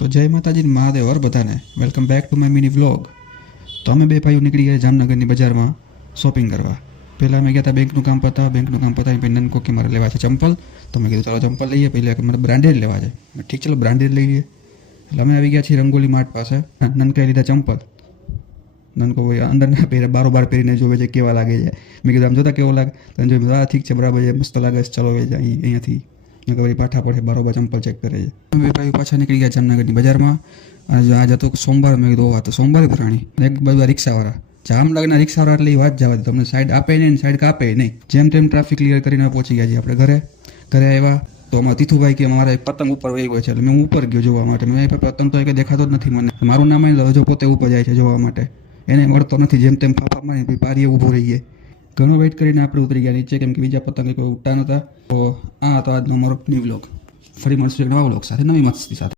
તો જય માતાજી મહાદેવ હર બધાને welcome back to my mini vlog. તો અમે બે ભાઈઓ નીકળી ગયા જામનગરની બજારમાં શોપિંગ કરવા. પહેલાં અમે ગયા હતા બેંકનું કામ પતાવી પછી નનકો કે મારે લેવા છે ચંપલ. તો મેં કીધું ચાલો ચંપલ લઈએ, પહેલાં કે મારે બ્રાન્ડેડ લેવા છે. ઠીક ચલો બ્રાન્ડેડ લઈએ. એટલે અમે આવી ગયા છીએ રંગોલી માર્ટ પાસે. નનકાએ લીધા ચંપલ. નનકો ભાઈ અંદર ના પહેરે બારોબાર પહેરીને જોવે છે કેવા લાગે છે. મેં કીધું આમ જોતા કેવો લાગે તને જોઈ હા ઠીક છે બરાબર છે મસ્ત લાગે છે ચલો અહીંયાથી મેં પાઠા પડે બારોબાર ચંપલ ચેક કરે છે. અમે ભાઈ પાછા નીકળી ગયા જામનગરની બજારમાં. અને આજ હતો સોમવાર. મેં કીધું આ તો સોમવારે ભરાણી. એક બધા રિક્ષાવાળા જામનગરના રિક્ષાવાળા એટલે એ વાત જવા દે, તમને સાઈડ આપે નહીં સાઈડ કાપે નહીં. જેમ તેમ ટ્રાફિક ક્લિયર કરીને પહોંચી ગયા છીએ આપણે ઘરે આવ્યા. તો અમારા તીથુભાઈ કે અમારે પતંગ ઉપર વહી ગયો છે એટલે મેં ઉપર ગયો જોવા માટે. મેં પતંગ તો કંઈ દેખાતો જ નથી મને. મારું નામ હજુ પોતે ઉપર જાય છે જોવા માટે. એને મળતો નથી. જેમ તેમ ફાફા મારી પછી પારીએ ઊભો રહી ગયા. ઘણો વેઇટ કરીને આપણે ઉતરી ગયા નીચે, કેમ કે બીજા પતંગ કોઈ ઉડતા નહોતા. તો આ હતો આજનો મારો ન્યૂ વ્લોગ. ફરી મળશું એક નવા વ્લોગ સાથે, નવી મસ્તી સાથે.